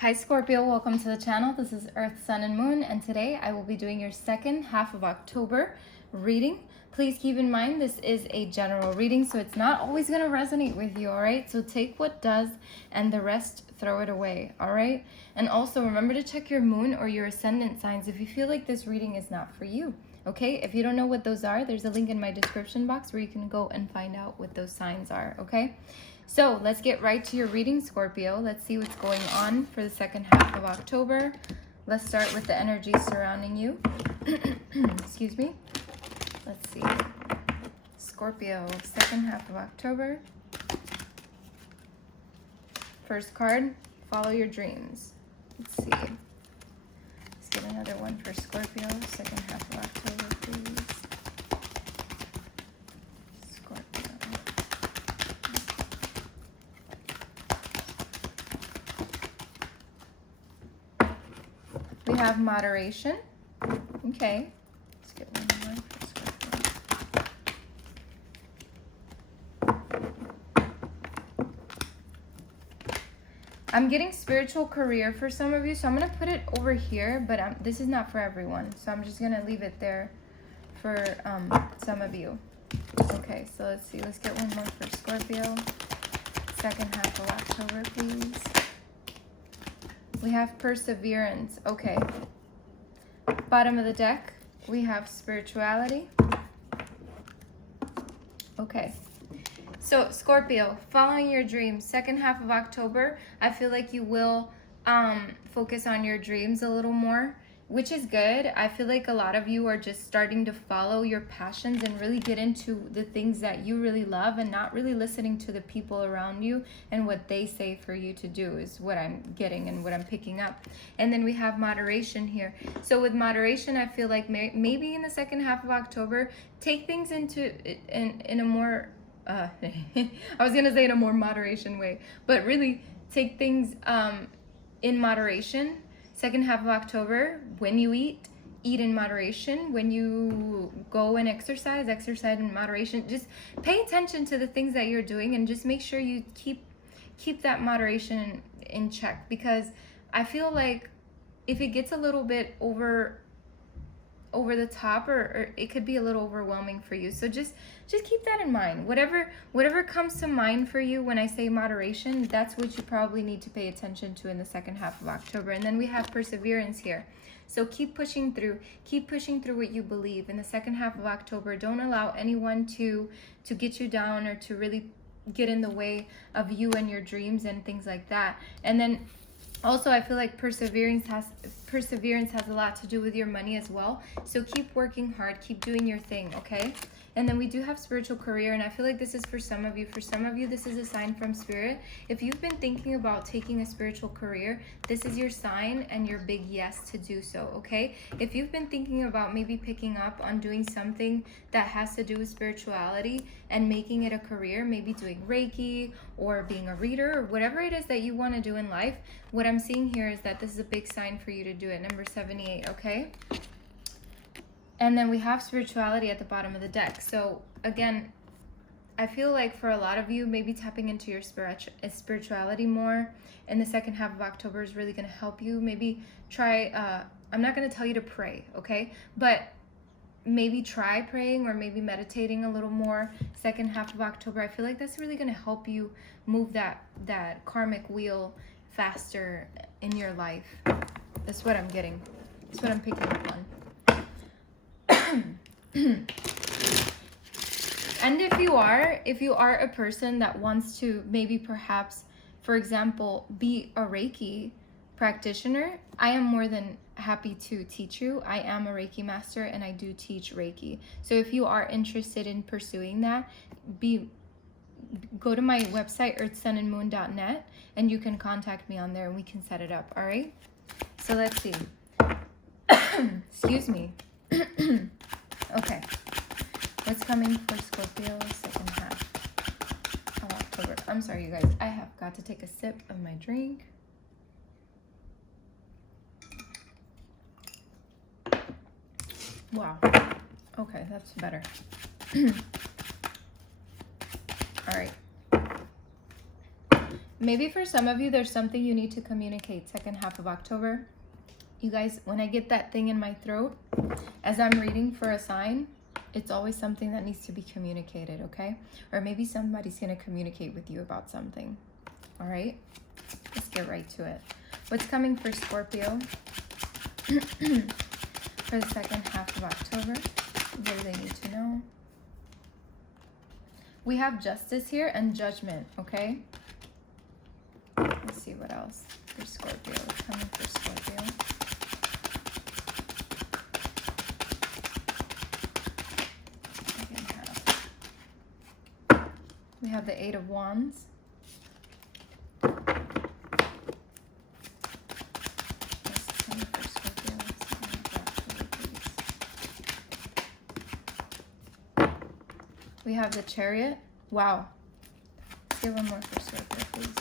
Hi Scorpio, welcome to the channel. This is Earth, Sun, and Moon, and today I will be doing your second half of October reading. Please keep in mind this is a general reading, so it's not always going to resonate with you, all right? So take what does and the rest throw it away, all right? And also remember to check your moon or your ascendant signs if you feel like this reading is not for you, okay? If you don't know what those are, there's a link in my description box where you can go and find out what those signs are, okay? So let's get right to your reading, Scorpio. Let's see what's going on for the second half of October. Let's start with the energy surrounding you. Excuse me. Let's see. Scorpio, second half of October. First card, follow your dreams. Let's see. Let's get another one for Scorpio, second half of October, please. We have moderation. Okay. Let's get one more for Scorpio. I'm getting spiritual career for some of you, so I'm going to put it over here, but this is not for everyone. So I'm just going to leave it there for some of you. Okay, so let's see. Let's get one more for Scorpio. Second half of October, please. We have perseverance. Okay. Bottom of the deck, we have spirituality. Okay. So, Scorpio, following your dreams, second half of October, I feel like you will focus on your dreams a little more, which is good. I feel like a lot of you are just starting to follow your passions and really get into the things that you really love and not really listening to the people around you and what they say for you to do is what I'm getting and what I'm picking up. And then we have moderation here. So with moderation, I feel like maybe in the second half of October, take things into in a more, I was going to say in a more moderation way, but really take things in moderation. Second half of October, when you eat in moderation. When you go and exercise in moderation. Just pay attention to the things that you're doing and just make sure you keep that moderation in check, because I feel like if it gets a little bit over the top, or it could be a little overwhelming for you. So just keep that in mind. Whatever comes to mind for you when I say moderation, that's what you probably need to pay attention to in the second half of October. And then we have perseverance here. So keep pushing through what you believe in the second half of October. Don't allow anyone to get you down or to really get in the way of you and your dreams and things like that. And then also, I feel like perseverance has a lot to do with your money as well. So keep working hard, keep doing your thing, okay? And then we do have spiritual career, and I feel like this is for some of you. For some of you, this is a sign from Spirit. If you've been thinking about taking a spiritual career, this is your sign and your big yes to do so, okay? If you've been thinking about maybe picking up on doing something that has to do with spirituality and making it a career, maybe doing Reiki or being a reader or whatever it is that you want to do in life, what I'm seeing here is that this is a big sign for you to do it. Number 78, okay? And then we have spirituality at the bottom of the deck. So again, I feel like for a lot of you, maybe tapping into your spirituality more in the second half of October is really going to help you. Maybe try, I'm not going to tell you to pray, okay? But maybe try praying or maybe meditating a little more second half of October. I feel like that's really going to help you move that karmic wheel faster in your life. That's what I'm getting. That's what I'm picking up on. And if you are a person that wants to maybe perhaps, for example, be a Reiki practitioner, I am more than happy to teach you. I am a Reiki master and I do teach Reiki. So if you are interested in pursuing that, go to my website, earthsunandmoon.net, and you can contact me on there and we can set it up, all right? So let's see. Excuse me. Okay. What's coming for Scorpio second half of October? I'm sorry, you guys. I have got to take a sip of my drink. Wow. Okay, that's better. All right. Maybe for some of you, there's something you need to communicate second half of October. You guys, when I get that thing in my throat, as I'm reading for a sign, it's always something that needs to be communicated, okay? Or maybe somebody's going to communicate with you about something. All right? Let's get right to it. What's coming for Scorpio for the second half of October? What do they need to know? We have Justice here and Judgment, okay? Let's see what else for Scorpio. What's coming for Scorpio? Second half. We have the Eight of Wands. We have the Chariot. Wow. Let's get one more for Scorpio, please.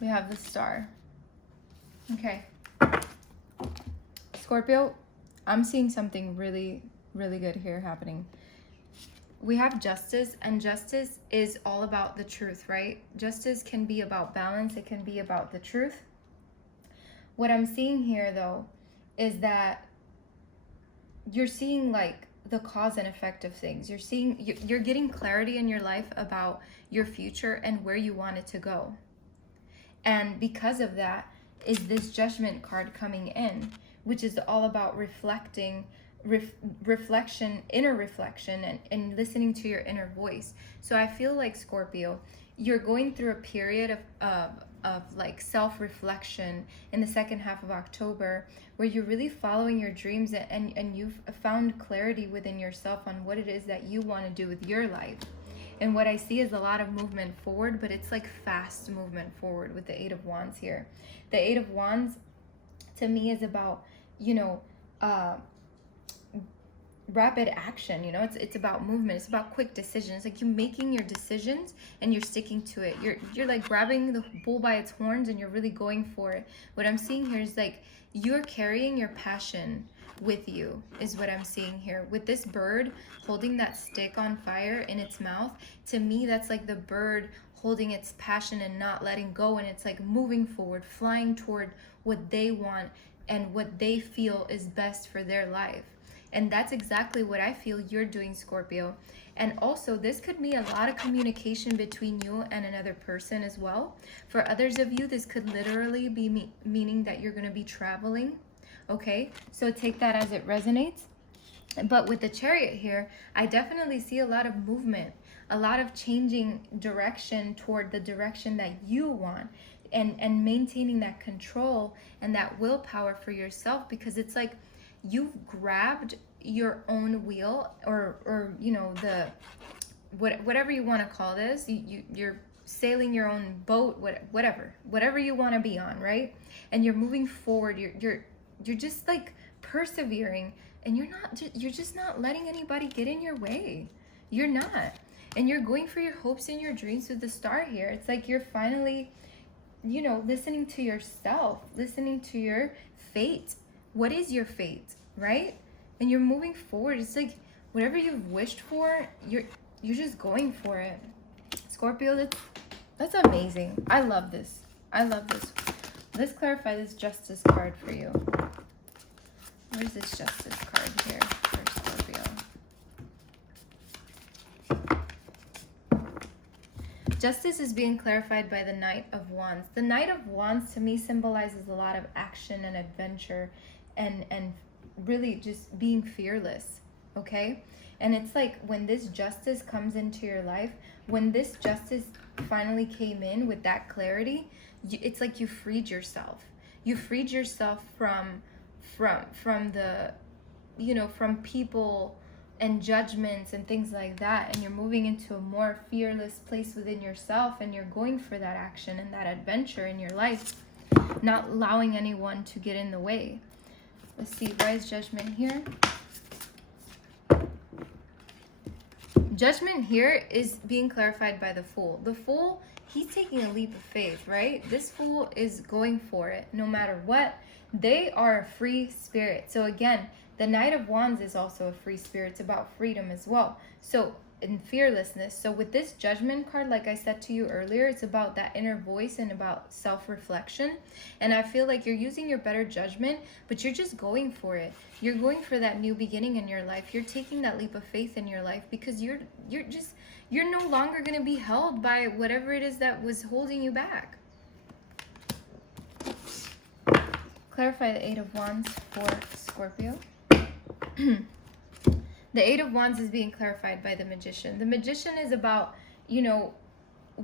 We have the Star. Okay. Scorpio, I'm seeing something really, really good here happening. We have Justice, and Justice is all about the truth, right? Justice can be about balance. It can be about the truth. What I'm seeing here, though, is that you're seeing like the cause and effect of things. You're getting clarity in your life about your future and where you want it to go. And because of that is this Judgment card coming in, which is all about reflection, inner reflection, and listening to your inner voice. So I feel like, Scorpio, you're going through a period of like self-reflection in the second half of October, where you're really following your dreams, and you've found clarity within yourself on what it is that you want to do with your life. And what I see is a lot of movement forward, but it's like fast movement forward with the Eight of Wands here. The Eight of Wands to me is about, you know, rapid action. You know, it's about movement. It's about quick decisions. Like, you're making your decisions and you're sticking to it. You're like grabbing the bull by its horns and you're really going for it. What I'm seeing here is like you're carrying your passion with you, is what I'm seeing here. With this bird holding that stick on fire in its mouth, to me that's like the bird holding its passion and not letting go, and it's like moving forward, flying toward what they want and what they feel is best for their life. And that's exactly what I feel you're doing, Scorpio. And also, this could be a lot of communication between you and another person as well. For others of you, this could literally be meaning that you're going to be traveling. Okay, so take that as it resonates. But with the Chariot here, I definitely see a lot of movement, a lot of changing direction toward the direction that you want, and maintaining that control and that willpower for yourself, because it's like you've grabbed your own wheel, or you know, the whatever you want to call this, you're sailing your own boat, whatever you want to be on, right? And you're moving forward. You're just like persevering, and you're just not letting anybody get in your way. You're not. And you're going for your hopes and your dreams with the Star here. It's like you're finally, you know, listening to yourself, listening to your fate. What is your fate, right? And you're moving forward. It's like whatever you've wished for, you're just going for it. Scorpio, that's amazing. I love this. Let's clarify this Justice card for you. Where's this Justice card here for Scorpio? Justice is being clarified by the Knight of Wands. The Knight of Wands to me symbolizes a lot of action and adventure, and really just being fearless, okay? And it's like when this Justice comes into your life, when this Justice finally came in with that clarity, it's like you freed yourself. You freed yourself from the, you know, from people and judgments and things like that, and you're moving into a more fearless place within yourself, and you're going for that action and that adventure in your life, not allowing anyone to get in the way. Let's see, why is Judgment here? Judgment here is being clarified by the Fool. The Fool, he's taking a leap of faith, right? This Fool is going for it no matter what. They are a free spirit. So again, The Knight of Wands is also a free spirit. It's about freedom as well. So, and fearlessness. So with this Judgment card, like I said to you earlier, it's about that inner voice and about self-reflection. And I feel like you're using your better judgment, but you're just going for it. You're going for that new beginning in your life. You're taking that leap of faith in your life because you're no longer going to be held by whatever it is that was holding you back. Clarify the Eight of Wands for Scorpio. The Eight of Wands is being clarified by the Magician. The Magician is about, you know,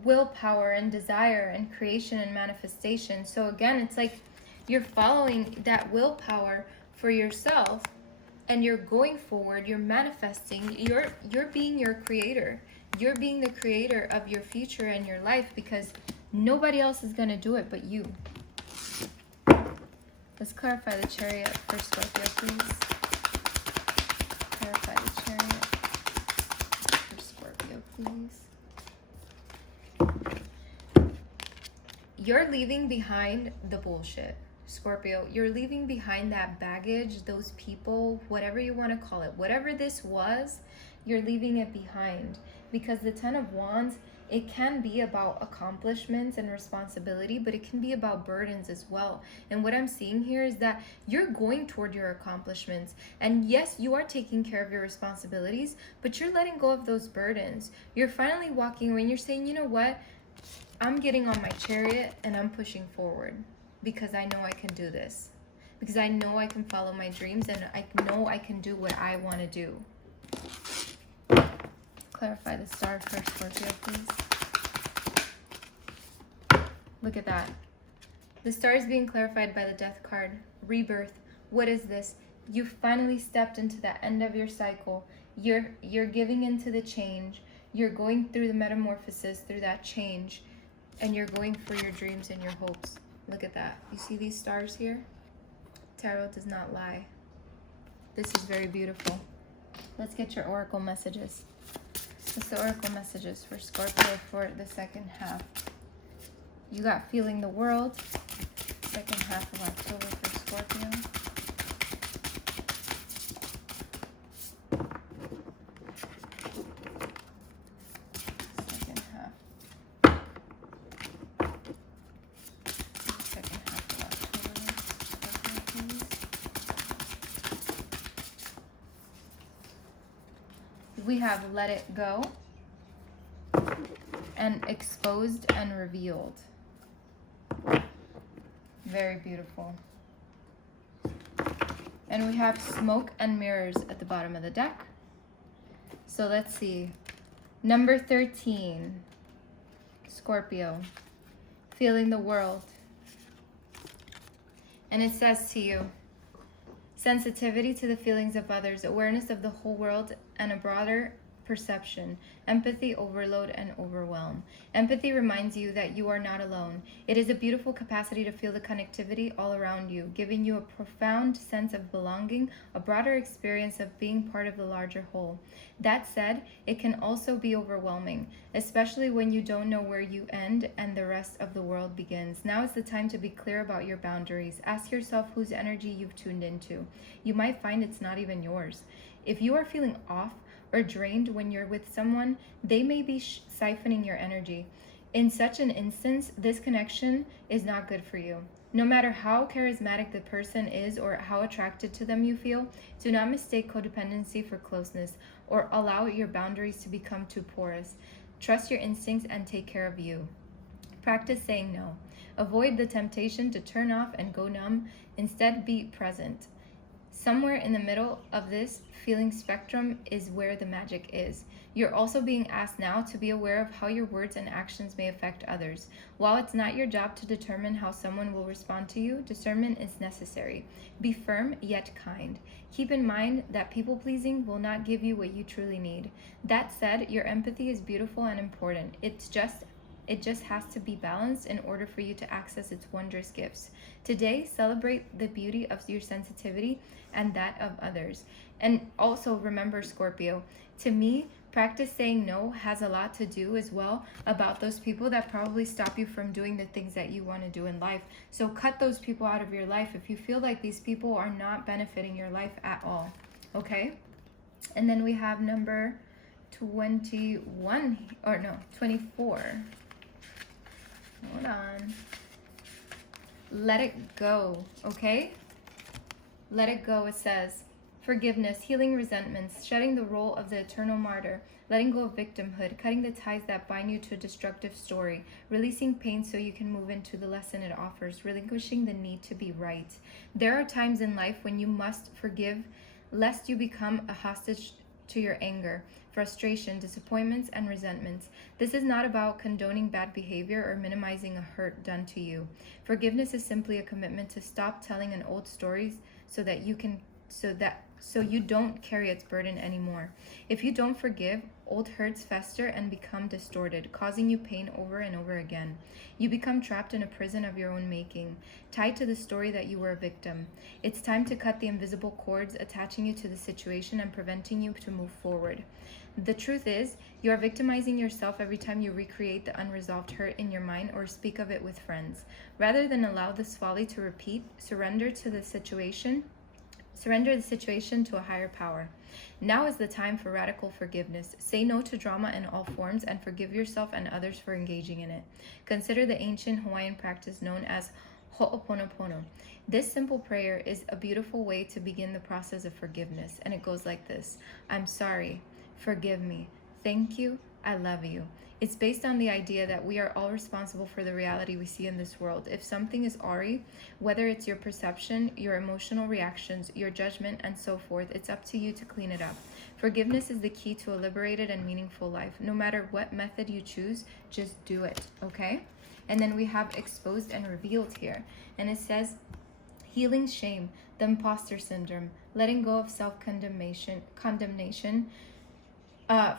willpower and desire and creation and manifestation. So again, it's like you're following that willpower for yourself and you're going forward, you're manifesting, you're being your creator. You're being the creator of your future and your life because nobody else is going to do it but you. Let's clarify the Chariot for Scorpio, please. Clarify the Chariot for Scorpio, please. You're leaving behind the bullshit, Scorpio. You're leaving behind that baggage, those people, whatever you want to call it. Whatever this was, you're leaving it behind. Because the Ten of Wands, it can be about accomplishments and responsibility, but it can be about burdens as well. And what I'm seeing here is that you're going toward your accomplishments. And yes, you are taking care of your responsibilities, but you're letting go of those burdens. You're finally walking away and you're saying, you know what? I'm getting on my chariot and I'm pushing forward because I know I can do this. Because I know I can follow my dreams and I know I can do what I want to do. Clarify the star for Scorpio, please. Look at that. The star is being clarified by the Death card. Rebirth. What is this? You finally stepped into the end of your cycle. You're giving into the change. You're going through the metamorphosis, through that change, and you're going for your dreams and your hopes. Look at that. You see these stars here? Tarot does not lie. This is very beautiful. Let's get your oracle messages. What's the oracle messages for Scorpio for the second half? You got Feeling the World, second half of October for Scorpio. Second half. Second half of October, Scorpio, please. We have Let It Go and Exposed and Revealed. Very beautiful. And we have Smoke and Mirrors at the bottom of the deck. So let's see. Number 13, Scorpio, Feeling the World. And it says to you, sensitivity to the feelings of others, awareness of the whole world and a broader perception, empathy, overload, and overwhelm. Empathy reminds you that you are not alone. It is a beautiful capacity to feel the connectivity all around you, giving you a profound sense of belonging, a broader experience of being part of the larger whole. That said, it can also be overwhelming, especially when you don't know where you end and the rest of the world begins. Now is the time to be clear about your boundaries. Ask yourself whose energy you've tuned into. You might find it's not even yours. If you are feeling off or drained when you're with someone, they may be siphoning your energy. In such an instance, this connection is not good for you. No matter how charismatic the person is or how attracted to them you feel, do not mistake codependency for closeness or allow your boundaries to become too porous. Trust your instincts and take care of you. Practice saying no. Avoid the temptation to turn off and go numb. Instead, be present. Somewhere in the middle of this feeling spectrum is where the magic is. You're also being asked now to be aware of how your words and actions may affect others. While it's not your job to determine how someone will respond to you, discernment is necessary. Be firm yet kind. Keep in mind that people-pleasing will not give you what you truly need. That said, your empathy is beautiful and important. It just has to be balanced in order for you to access its wondrous gifts. Today, celebrate the beauty of your sensitivity and that of others. And also remember, Scorpio, to me, practice saying no has a lot to do as well about those people that probably stop you from doing the things that you want to do in life. So cut those people out of your life if you feel like these people are not benefiting your life at all. Okay? And then we have number 21, or no, 24. Hold on. Let it go, okay? Let it go, it says. Forgiveness, healing resentments, shedding the role of the eternal martyr, letting go of victimhood, cutting the ties that bind you to a destructive story, releasing pain so you can move into the lesson it offers, relinquishing the need to be right. There are times in life when you must forgive, lest you become a hostage to your anger, frustration, disappointments, and resentments. This is not about condoning bad behavior or minimizing a hurt done to you. Forgiveness is simply a commitment to stop telling an old stories so you don't carry its burden anymore. If you don't forgive, old hurts fester and become distorted, causing you pain over and over again. You become trapped in a prison of your own making, tied to the story that you were a victim. It's time to cut the invisible cords attaching you to the situation and preventing you to move forward. The truth is, you are victimizing yourself every time you recreate the unresolved hurt in your mind or speak of it with friends. Rather than allow this folly to repeat, surrender the situation to a higher power. Now is the time for radical forgiveness. Say no to drama in all forms and forgive yourself and others for engaging in it. Consider the ancient Hawaiian practice known as Ho'oponopono. This simple prayer is a beautiful way to begin the process of forgiveness, and it goes like this: I'm sorry, forgive me, thank you, I love you. It's based on the idea that we are all responsible for the reality we see in this world. If something is awry, whether it's your perception, your emotional reactions, your judgment, and so forth, it's up to you to clean it up. Forgiveness is the key to a liberated and meaningful life. No matter what method you choose, just do it, okay? And then we have exposed and revealed here. And it says, healing shame, the imposter syndrome, letting go of condemnation,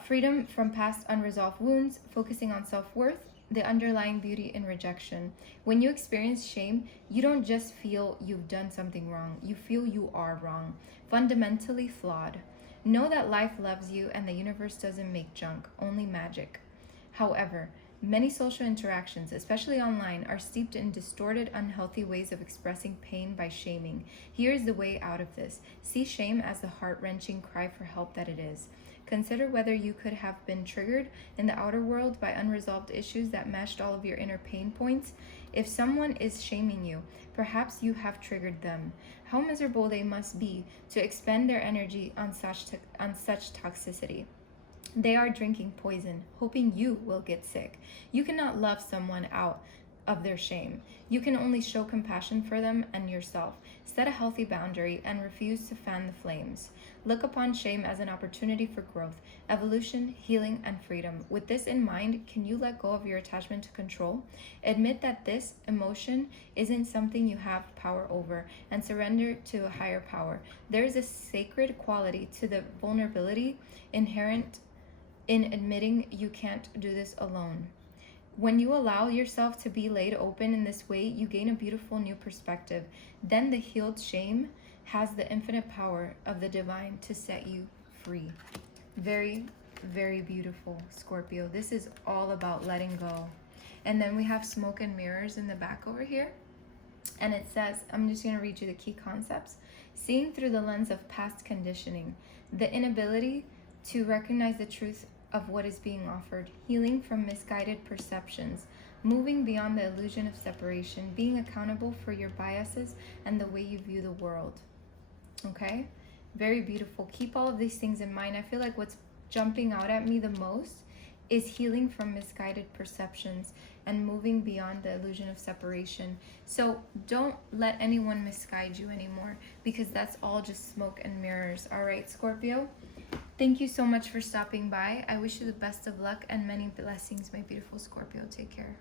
freedom from past unresolved wounds, focusing on self-worth, the underlying beauty in rejection. When you experience shame, you don't just feel you've done something wrong. You feel you are wrong, fundamentally flawed. Know that life loves you and the universe doesn't make junk, only magic. However, many social interactions, especially online, are steeped in distorted, unhealthy ways of expressing pain by shaming. Here is the way out of this. See shame as the heart-wrenching cry for help that it is. Consider whether you could have been triggered in the outer world by unresolved issues that matched all of your inner pain points. If someone is shaming you, perhaps you have triggered them. How miserable they must be to expend their energy on such toxicity. They are drinking poison, hoping you will get sick. You cannot love someone out of their shame. You can only show compassion for them and yourself. Set a healthy boundary and refuse to fan the flames. Look upon shame as an opportunity for growth, evolution, healing, and freedom. With this in mind, can you let go of your attachment to control? Admit that this emotion isn't something you have power over and surrender to a higher power. There is a sacred quality to the vulnerability inherent in admitting you can't do this alone. When you allow yourself to be laid open in this way, you gain a beautiful new perspective. Then the healed shame has the infinite power of the divine to set you free. Very, very beautiful, Scorpio. This is all about letting go. And then we have smoke and mirrors in the back over here. And it says, I'm just going to read you the key concepts. Seeing through the lens of past conditioning, the inability to recognize the truth of what is being offered, healing from misguided perceptions, moving beyond the illusion of separation, being accountable for your biases and the way you view the world. Okay? Very beautiful. Keep all of these things in mind. I feel like what's jumping out at me the most is healing from misguided perceptions and moving beyond the illusion of separation. So don't let anyone misguide you anymore, because that's all just smoke and mirrors. All right, Scorpio? Thank you so much for stopping by. I wish you the best of luck and many blessings, my beautiful Scorpio. Take care.